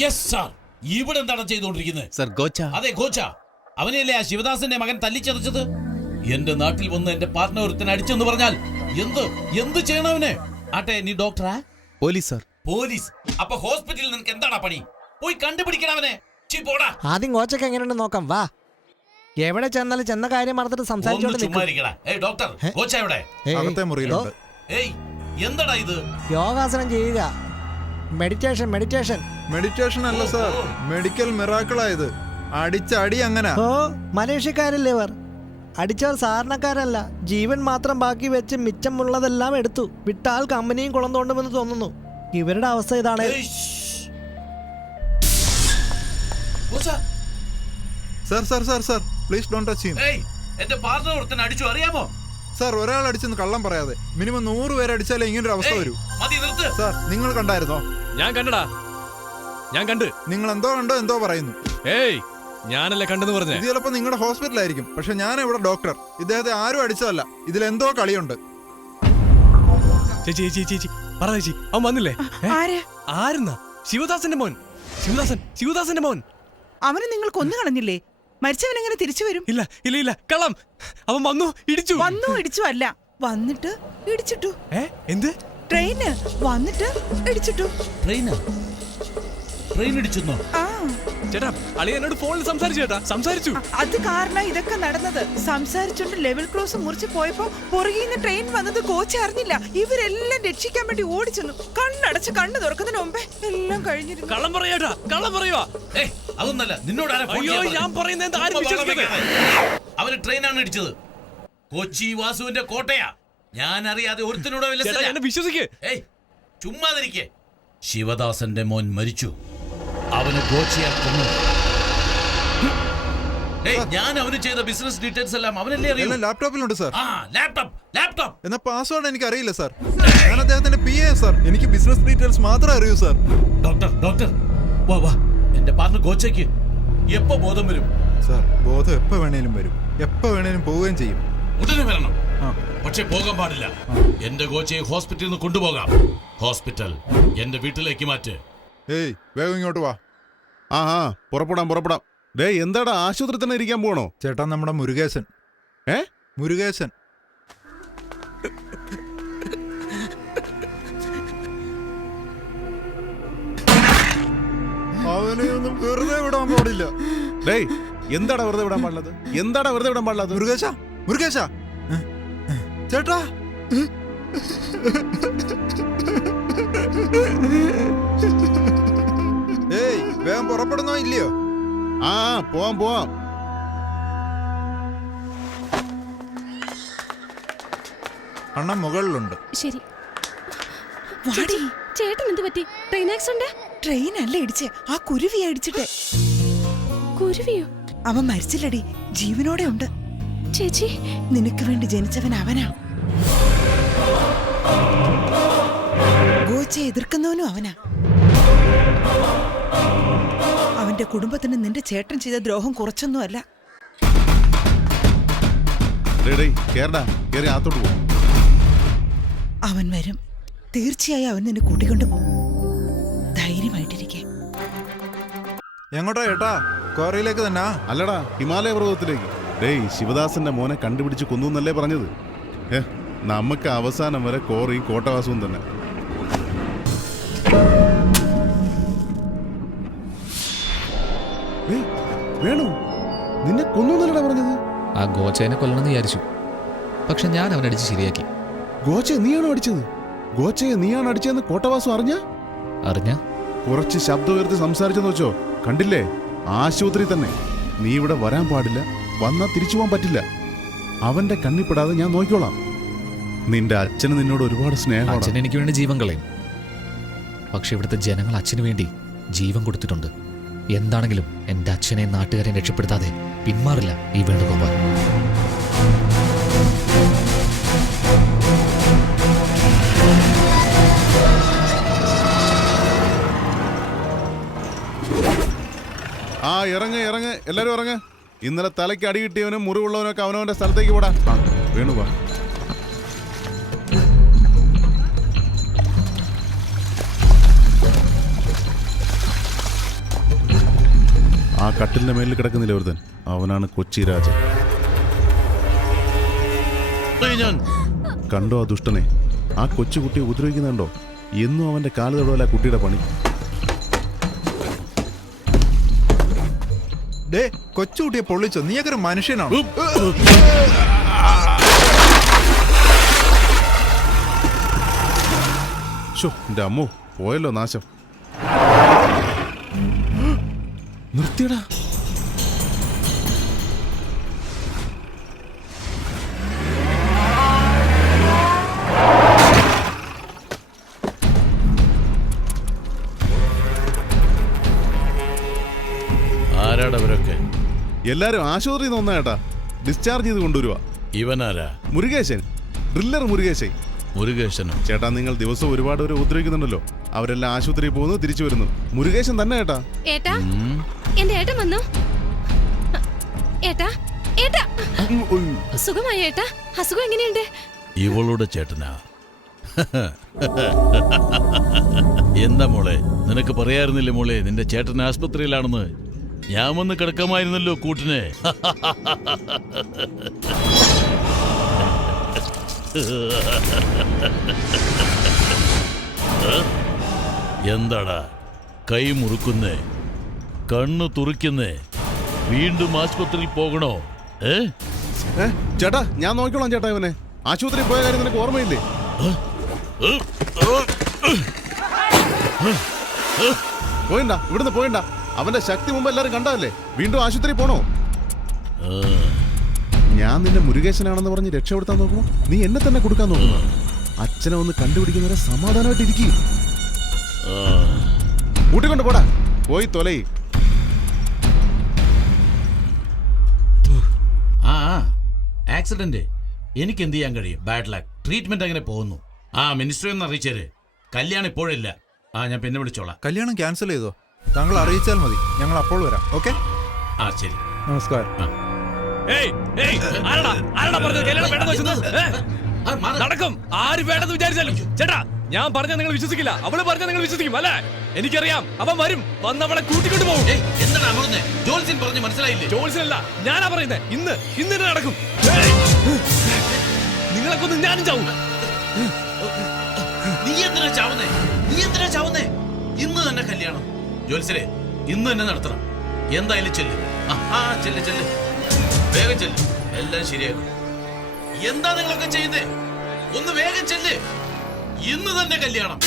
Yes sir. ഇവിടെ എന്താണ് ചെയ്തുകൊണ്ടിരിക്കുന്നത്? സർ ഗോച്ച. അതെ ഗോച്ച. അവനെയല്ലേ ആ ശിവദാസന്റെ മകൻ തല്ലിച്ചതച്ചത്? എന്റെ നാട്ടിൽ വന്ന് എന്റെ പാർട്ട്ണർ ഒരുത്തനെ അടിച്ചെന്ന് പറഞ്ഞാൽ എന്ത് ചെയ്യണം അവന്? ആട്ടെ, നീ ഡോക്ടറാ? Police sir. പോലീസ്? അപ്പൊ ഹോസ്പിറ്റലിൽ നിനക്ക് എന്താടാ പണി? പോയി കണ്ടുപിടിക്കണം അവനെ. പോടാ. ആദ്യം കോച്ചൊക്കെ എങ്ങനെയുണ്ട് നോക്കാം. വാ. എവിടെ ചെന്നാലും ചെന്ന കാര്യം മറന്നിട്ട് സംസാരിച്ചോണ്ട് ഡോക്ടർ, കോച്ച എവിടെ? അകത്തെ മുറിയിലുണ്ട്. ഏയ്, എന്താടാ ഇത്? യോഗാസനം ചെയ്യുക. മെഡിറ്റേഷൻ. മെഡിറ്റേഷൻ അല്ല സാർ, മെഡിക്കൽ മിറാക്കിളായത്. അടിച്ചടി അങ്ങനെ. ഓ, മലേഷ്യക്കാരല്ലേ ഇവർ? അടിച്ചവർ സാധാരണക്കാരല്ല. ജീവൻ മാത്രം ബാക്കി വെച്ച് മിച്ചമുള്ളതെല്ലാം എടുത്തു. വിട്ടാൽ കമ്പനിയും കുളം തോണ്ടുമെന്ന് തോന്നുന്നു. ഇവരുടെ അവസ്ഥ ഇതാണ്. Sir please don't touch him. എന്റെ പാർട്ണർ ഒരുത്തനെ അടിച്ചു, അറിയാമോ? സാർ, ഒരാൾ അടിച്ചെന്ന് കള്ളം പറയാതെ. മിനിമം 100 പേരെ അടിച്ചാലേ ഇങ്ങനൊരു അവസ്ഥ വരൂ. സാർ, നിങ്ങൾ കണ്ടായിരുന്നോ? ഞാൻ കണ്ടടാ, ഞാൻ കണ്ട്. നിങ്ങൾ എന്തോ കണ്ടോ എന്തോ പറയുന്നു. ഏയ്, ഞാനല്ലേ കണ്ടെന്ന് പറഞ്ഞേ. ഇത് ചിലപ്പോ നിങ്ങളുടെ ഹോസ്പിറ്റലായിരിക്കും, പക്ഷെ ഞാൻ ഇവിടെ ഡോക്ടർ. ഇദ്ദേഹത്തെ ആരും അടിച്ചതല്ല. ഇതിലെന്തോ കളിയുണ്ട്. ചേച്ചി പറ ചേച്ചി, അവൻ വന്നില്ലേ? ആരെന്നാ? ശിവദാസന്റെ മോൻ. ശിവദാസന്റെ മോൻ. അവനെ നിങ്ങൾ കൊന്നു കളഞ്ഞില്ലേ? മരിച്ചവൻ എങ്ങനെ തിരിച്ചു വരും? ഇല്ല, കള്ളം. അവൻ വന്നു ഇടിച്ചു അല്ല, വന്നിട്ട് ഇടിച്ചിട്ടു. എന്ത്? ട്രെയിന് വന്നിട്ട് ഇടിച്ചിട്ടു. ട്രെയിൻ ഇടിച്ചെന്നോ? ആ ചേട്ടാ, അളി എന്നോട് ഫോണിൽ സംസാരിച്ചു. അത് കാരണം ഇതൊക്കെ നടന്നത്. സംസാരിച്ചോണ്ട് ലെവൽ ക്രോസ് മുറിച്ച് പോയപ്പോ പുറകിൽ നിന്ന് ട്രെയിൻ വന്നത് കോച്ച് അറിഞ്ഞില്ല. ഇവരെല്ലാം രക്ഷിക്കാൻ വേണ്ടി ഓടിച്ചെന്നു. കണ്ണടച്ച് കണ്ണ് തുറക്കുന്നതിന് മുമ്പേ എല്ലാം കഴിഞ്ഞിരുന്നു. കള്ളം പറയുവാ. അതൊന്നല്ല, നിന്നോട് ഞാൻ പറയുന്നത് അവന് ട്രെയിനാണ് ഇടിച്ചത്. കൊച്ചി വാസുവിന്റെ കോട്ടയാ. ഞാൻ അറിയാതെ ഒരുത്തിനോട് വിശ്വസിക്കേ. ചുമ്മാതിരിക്കേ. ശിവദാസന്റെ മോൻ മരിച്ചു. അവന് ഗോച്ചയെ കൊന്നു. ഞാൻ അവന് ചെയ്ത ബിസിനസ് ഡീറ്റെയിൽസ് എല്ലാം അവനല്ലേ അറിയൂ. ലാപ്ടോപ്പിലുണ്ട് സാർ. ലാപ്ടോപ്പ്. എന്നാ പാസ്വേഡ് എനിക്ക് അറിയില്ല സാർ. ഞാൻ അദ്ദേഹത്തിന്റെ PA സാർ. എനിക്ക് ബിസിനസ് ഡീറ്റെയിൽസ് മാത്രമേ അറിയൂ സാർ. ഡോക്ടർ വാ. എന്റെ പാർട്ണർ ഗോച്ചയ്ക്ക് എപ്പോ ബോധം വരും? സാർ, ബോധം എപ്പോ വേണേലും വരും, എപ്പോ വേണേലും പോവുകയും ചെയ്യും. ഉടനെ വരണം, പക്ഷെ പോകാൻ പാടില്ല. എന്റെ കോച്ചയെ ഹോസ്പിറ്റലിൽ നിന്ന് കൊണ്ടുപോകാം. ഹോസ്പിറ്റൽ എന്റെ വീട്ടിലേക്ക് മാറ്റ്. ഏയ്, വേഗം ഇങ്ങോട്ട് വാ. പുറപ്പെടാം. എന്താടാ, ആശുപത്രി തന്നെ ഇരിക്കാൻ പോണോ? ചേട്ടാ, നമ്മുടെ മുരുകേശൻ. മുരുകേശൻ. അവനെ ഒന്നും വെറുതെ വിടാൻ പാടില്ല. എന്താടാ വെറുതെ വിടാൻ പാടില്ലാത്ത? മുരുകേശ ചേട്ടാ. ഏയ്, വേഗം പുറപ്പെടുന്നോ ഇല്ലയോ? പോവാം. അണ്ണൻ മുകളിലുണ്ട്. ശരി. ചേട്ടൻ എന്ത് പറ്റി? Train accident? ട്രെയിൻ അല്ല ഇടിച്ചേ, ആ കുരുവിയെ ഇടിച്ചിട്ടേ. കുരുവിയോ? അവൻ മരിച്ചില്ലടി, ജീവനോടെ ഉണ്ട്. ചേച്ചി, നിനക്ക് വേണ്ടി ജനിച്ചവൻ അവനാ. ഗോച്ചയെ എതിർക്കുന്നവനും അവനാ. അവന്റെ കുടുംബത്തിന് നിന്റെ ചേട്ടൻ ചെയ്ത ദ്രോഹം കുറച്ചൊന്നും അല്ല. അവൻ വരും, തീർച്ചയായും അവൻ നിന്നെ കൂട്ടിക്കൊണ്ടു പോകും. ധൈര്യമായിട്ടിരിക്കെ. എങ്ങോട്ടാ ചേട്ടാ? ക്വാറിയിലേക്ക് തന്നെ? അല്ലടാ, ഹിമാലയ പർവ്വതത്തിലേക്ക്. ശിവദാസന്റെ മോനെ കണ്ടുപിടിച്ച് കൊന്നു എന്നല്ലേ പറഞ്ഞത്? നമുക്ക് അവസാനം വരെ കോറിയും കോട്ടവാസവും തന്നെ. വേണു, നിന്നെ കൊന്നു എന്നല്ലടാ പറഞ്ഞത്? ആ ഗോച്ചേനെ കൊല്ലണമെന്ന് വിചാരിച്ചു, പക്ഷെ ഞാൻ അവനടിച്ച് ശരിയാക്കി. ഗോച്ചയെ നീയാണോ അടിച്ചത്? ഗോച്ചയെ നീയാണ് അടിച്ചതെന്ന് കോട്ടവാസം അറിഞ്ഞ? കുറച്ച് ശബ്ദം ഉയർത്തി സംസാരിച്ചെന്ന് വെച്ചോ, കണ്ടില്ലേ? ആശുപത്രി തന്നെ. നീ ഇവിടെ വരാൻ പാടില്ല, വന്നാ തിരിച്ചു പോകാൻ പറ്റില്ല. അവന്റെ കണ്ണിപ്പെടാതെ ഞാൻ നോക്കിക്കോളാം. നിന്റെ അച്ഛന് നിന്നോട് ഒരുപാട് സ്നേഹം. അച്ഛൻ എനിക്ക് വേണ്ടി ജീവൻ കളയും, പക്ഷെ ഇവിടുത്തെ ജനങ്ങൾ അച്ഛന് വേണ്ടി ജീവൻ കൊടുത്തിട്ടുണ്ട്. എന്താണെങ്കിലും എന്റെ അച്ഛനെ നാട്ടുകാരെ രക്ഷപ്പെടുത്താതെ പിന്മാറില്ല ഈ വേണുഗോപാൽ. ഇറങ്ങ് എല്ലാരും ഇറങ്ങ്. ഇന്നലെ തലയ്ക്ക് അടി കിട്ടിയവനും മുറിവുള്ളവനൊക്കെ അവനവന്റെ സ്ഥലത്തേക്ക് പോടാ. വേണുവാ. കട്ടിലിന്റെ മേലിൽ കിടക്കുന്നില്ല ഒരുത്തൻ, അവനാണ് കൊച്ചി രാജൻ. ഞാൻ കണ്ടോ ആ ദുഷ്ടനെ? ആ കൊച്ചുകുട്ടിയെ ഉപദ്രവിക്കുന്നുണ്ടോ? എന്നും അവന്റെ കാല് തൊടുവല്ല കുട്ടിയുടെ പണി. ഡേ, കൊച്ചുകുട്ടിയെ പൊള്ളിച്ചോ? നീയൊക്കെ ഒരു മനുഷ്യനാണ്. ഷോ, എന്റെ അമ്മോ, പോയല്ലോ നാശം. നിർത്തിയടാ. ആരാടവരൊക്കെ? എല്ലാരും ആശുപത്രിയിൽ നിന്ന് വന്നാ ഏട്ടാ, ഡിസ്ചാർജ് ചെയ്ത് കൊണ്ടുവരുവാ. ഇവനാരാ? മുരുകേശൻ, ഡ്രില്ലർ മുരുകേശൻ. മുരുകേശനും. ചേട്ടാ, നിങ്ങൾ ദിവസം ഒരുപാട് പേര് ഉപദ്രവിക്കുന്നുണ്ടല്ലോ. അവരെല്ലാം ആശുപത്രിയിൽ പോകുന്നു, തിരിച്ചു വരുന്നു. മുരുകേശൻ തന്നെ ഏട്ടാ. ഏട്ടാ എന്റെ ഏട്ടൻ വന്നു. ഏട്ടാ ഏട്ടാ സുഖമായ ഏട്ടാ? അസുഖം എങ്ങനെയുണ്ട്? ഇവളുടെ ചേട്ടനാ. എന്താ മോളെ, നിനക്ക് പറയാറുന്നില്ലേ മോളെ നിന്റെ ചേട്ടൻ ആസ്പത്രിയിലാണെന്ന്? ഞാൻ വന്ന് കിടക്കാമായിരുന്നല്ലോ കൂട്ടിനെ. എന്താടാ കൈ മുറുക്കുന്നേ, കണ്ണു തുറിക്കുന്നേ? വീണ്ടും ആസ്പത്രിയിൽ പോകണോ? ചേട്ടാ, ഞാൻ നോക്കിക്കോളാം ചേട്ടാ. ഇവനെ ആശുപത്രിയിൽ പോയ കാര്യം നിനക്ക് ഓർമ്മയില്ലേ? പോയണ്ട, ഇവിടുന്ന് പോയണ്ട. അവന്റെ ശക്തി മുമ്പ് എല്ലാരും കണ്ടതല്ലേ. വീണ്ടും ആശുപത്രി പോണോ? ഞാൻ നിന്നെ മുരുകേശനാണെന്ന് പറഞ്ഞ് രക്ഷപ്പെടുത്താൻ നോക്കുമോ നീ എന്നെ തന്നെ കൊടുക്കാൻ നോക്കുന്നു. അച്ഛനെ ഒന്ന് കണ്ടുപിടിക്കുന്നവരെ സമാധാനമായിട്ട് ഇരിക്കും. കൂട്ടിക്കൊണ്ട് പോടാ, പോയി തൊലയി. ആ ആക്സിഡന്റ് എനിക്ക് എന്ത് ചെയ്യാൻ കഴിയും? Bad luck. ട്രീറ്റ്മെന്റ് അങ്ങനെ പോകുന്നു. മിനിസ്റ്ററി ഒന്ന് അറിയിച്ചേര്. കല്യാണം ഇപ്പോഴില്ല. ഞാൻ പിന്നെ വിളിച്ചോളാം. കല്യാണം ക്യാൻസൽ ചെയ്തോ? താങ്കൾ അറിയിച്ചാൽ മതി, ഞങ്ങൾ അപ്പോൾ വരാം. ഓക്കെ, ശരി. നമസ്കാരം. നടക്കും. ആര് വേണ്ടെന്ന് വിചാരിച്ചാലും ചേട്ടാ, ഞാൻ പറഞ്ഞ നിങ്ങൾ വിശ്വസിക്കില്ല. അവള് പറഞ്ഞ നിങ്ങൾ വിശ്വസിക്കും അല്ലേ? എനിക്കറിയാം. അവൻ വരും, വന്നവളെ കൂട്ടിക്കൊണ്ട് പോകും. എന്താണ് ജോൽസിൻ പറഞ്ഞു മനസ്സിലായില്ലേ? ജോൽസിനല്ല, ഞാനാ പറയുന്നത്. ഇന്ന് നടക്കും. നിങ്ങളെ കൊന്ന് ഞാനും ചാവും. നീ എന്തിനാ ചാവുന്നേ? ഇന്ന് തന്നെ കല്യാണം. ജോത്സരെ, ഇന്ന് തന്നെ നടത്തണം. എന്തായാലും ചെല്ല്. ചെല്ല്, വേഗം ചെല്ല്. എല്ലാം ശരിയാകും. എന്താ നിങ്ങളൊക്കെ ചെയ്യുന്നേ? ഒന്ന് വേഗം ചെല്ല്. ഇന്ന് തന്നെ കല്യാണം.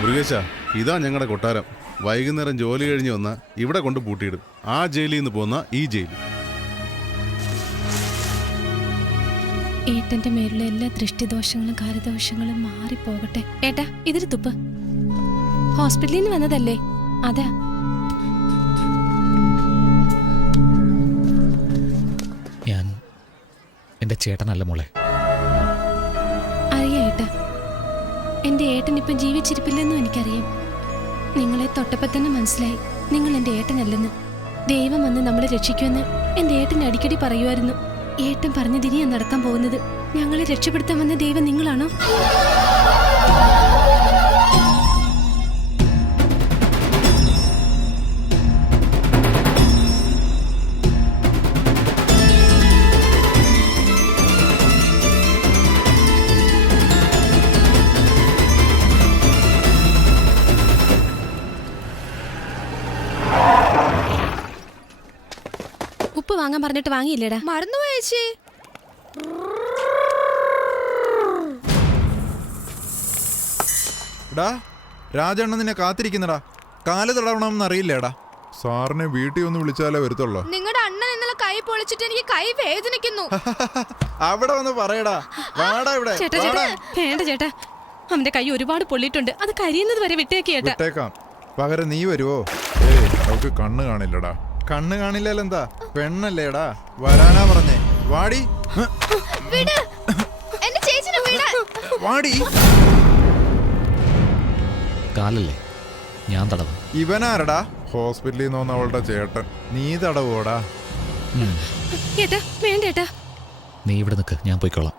മുരുകേശ, ഇതാ ഞങ്ങളുടെ കൊട്ടാരം. വൈകുന്നേരം ജോലി കഴിഞ്ഞ് വന്ന ഇവിടെ കൊണ്ട് പൂട്ടിയിടും. ആ ജയിലിൽ നിന്ന് പോന്ന ഈ ജയിൽ. ഏട്ടന്റെ മേലുള്ള എല്ലാ ദൃഷ്ടിദോഷങ്ങളും കാര്യദോഷങ്ങളും മാറിപ്പോകട്ടെ. ഏട്ടാ, ഇതിന് തുപ്പ്. ഹോസ്പിറ്റലിൽ നിന്ന് വന്നതല്ലേ? അതാ. ഞാൻ എന്റെ ചേട്ടനല്ല മോളെ. അറിയാം ഏട്ടാ, എന്റെ ഏട്ടൻ ഇപ്പം ജീവിച്ചിരിപ്പില്ലെന്നും എനിക്കറിയാം. നിങ്ങളെ തൊട്ടപ്പോൾ തന്നെ മനസ്സിലായി നിങ്ങൾ എന്റെ ഏട്ടനല്ലെന്ന്. ദൈവം വന്ന് നമ്മളെ രക്ഷിക്കുമെന്ന് എന്റെ ഏട്ടൻ അടിക്കടി പറയുമായിരുന്നു. ഏട്ടൻ പറഞ്ഞതിരിയാ നടക്കാൻ പോകുന്നത്. ഞങ്ങളെ രക്ഷപ്പെടുത്താൻ വന്ന ദൈവം നിങ്ങളാണോ? ഉപ്പ് വാങ്ങാൻ പറഞ്ഞിട്ട് വാങ്ങിയില്ലേടാ? മറന്നുപോയേച്ചി. രാജണ്ണ നിന്നെ കാത്തിരിക്കുന്നടാ. കാല് തടവണമെന്ന് അറിയില്ലേടാ. സാറിനെ വീട്ടിൽ ഒന്ന് വിളിച്ചാലേ വരുത്തുള്ളൂ. നിങ്ങളുടെ അണ്ണൻ ഇന്നലെ കൈ പൊളിച്ചിട്ട് എനിക്ക് കൈ വേദനിക്കുന്നു. അവിടെ വന്ന് പറയടാ. വാടാ ഇവിടെ. ചേട്ടാ വേണ്ട ചേട്ടാ, അവന്റെ കൈ ഒരുപാട് പൊള്ളിയിട്ടുണ്ട്. അത് കരിയുന്നത് വരെ വിട്ടേക്കേട്ടാ. വിട്ടേക്കാം. പകരം നീ വരുവോ? അവൾക്ക് കണ്ണ് കാണില്ലടാ. കണ്ണ് കാണില്ലെന്താ? പെണ്ണല്ലേടാ. വരാനാ പറഞ്ഞേ. വാടി വാടി. കാലല്ലേ, ഞാൻ തടവും. ഇവനാരടാ? ഹോസ്പിറ്റലിൽ നിന്ന് വന്ന അവളുടെ ചേട്ടൻ. നീ തടവോടാ? ഏട്ടാ വേണ്ട ഏട്ടാ. നീ ഇവിടെ നിൽക്ക്, ഞാൻ പോയിക്കോളാം.